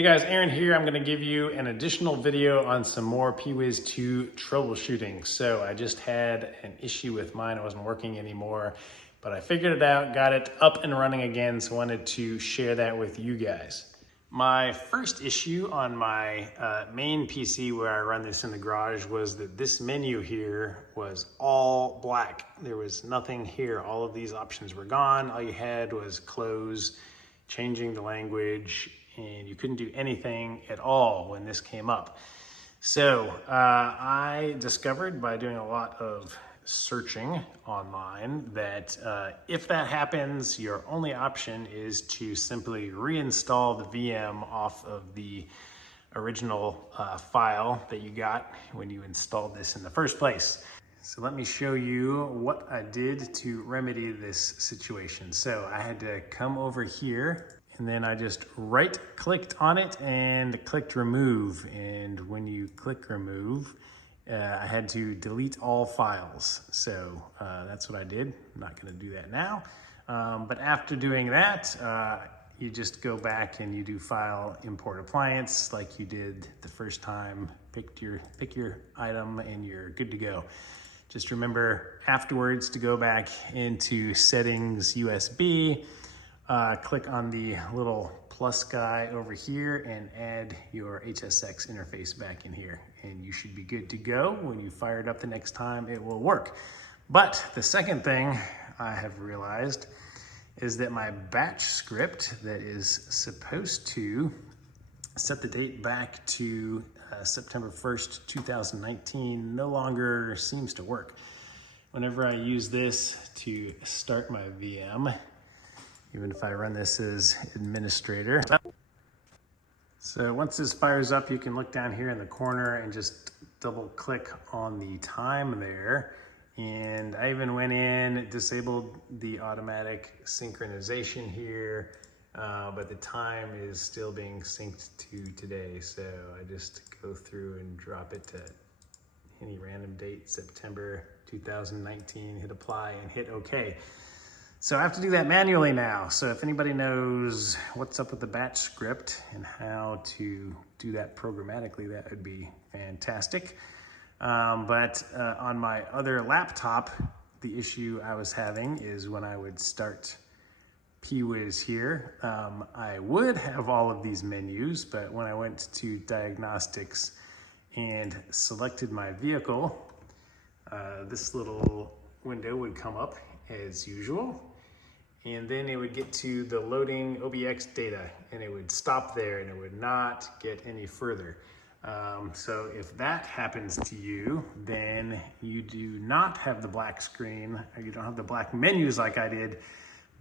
Hey guys, Aaron here. I'm going to give you an additional video on some more PIWIS 2 troubleshooting. So I just had an issue with mine. It wasn't working anymore, but I figured it out, got it up and running again, so I wanted to share that with you guys. My first issue on my main PC where I run this in the garage was that this menu here was all black. There was nothing here. All of these options were gone. All you had was close, changing the language, and you couldn't do anything at all when this came up. So I discovered by doing a lot of searching online that if that happens, your only option is to simply reinstall the VM off of the original file that you got when you installed this in the first place. So let me show you what I did to remedy this situation. So I had to come over here, and then I just right-clicked on it and clicked remove. And when you click remove, I had to delete all files. So that's what I did. I'm not gonna do that now. But after doing that, you just go back and you do file import appliance like you did the first time. Pick your item and you're good to go. Just remember afterwards to go back into settings USB, click on the little plus guy over here and add your HSX interface back in here, and you should be good to go. When you fire it up the next time, it will work. But the second thing I have realized is that my batch script that is supposed to set the date back to September 1st, 2019 no longer seems to work. Whenever I use this to start my VM, even if I run this as administrator. So once this fires up, you can look down here in the corner and just double click on the time there. And I even went in, disabled the automatic synchronization here, but the time is still being synced to today. So I just go through and drop it to any random date, September 2019, hit apply and hit OK. So I have to do that manually now. So if anybody knows what's up with the batch script and how to do that programmatically, that would be fantastic. But on my other laptop, the issue I was having is when I would start PIWIS here, I would have all of these menus, but when I went to diagnostics and selected my vehicle, this little window would come up as usual. And then it would get to the Loading ODX data and it would stop there and it would not get any further. So if that happens to you, then you do not have the black screen, or you don't have the black menus like I did,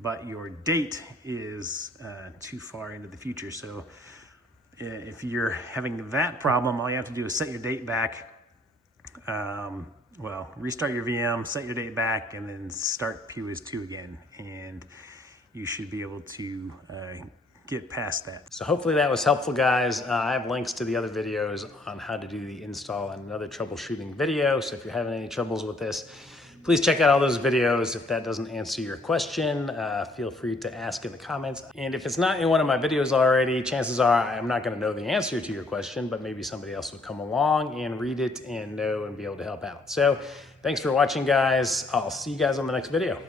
but your date is too far into the future. So if you're having that problem, all you have to do is set your date back. Well, restart your VM, set your date back, and then start PIWIS 2 again, and you should be able to get past that. So hopefully that was helpful, guys. I have links to the other videos on how to do the install and another troubleshooting video. So if you're having any troubles with this, please check out all those videos. If that doesn't answer your question, feel free to ask in the comments. And if it's not in one of my videos already, chances are I'm not gonna know the answer to your question, but maybe somebody else will come along and read it and know and be able to help out. So thanks for watching, guys. I'll see you guys on the next video.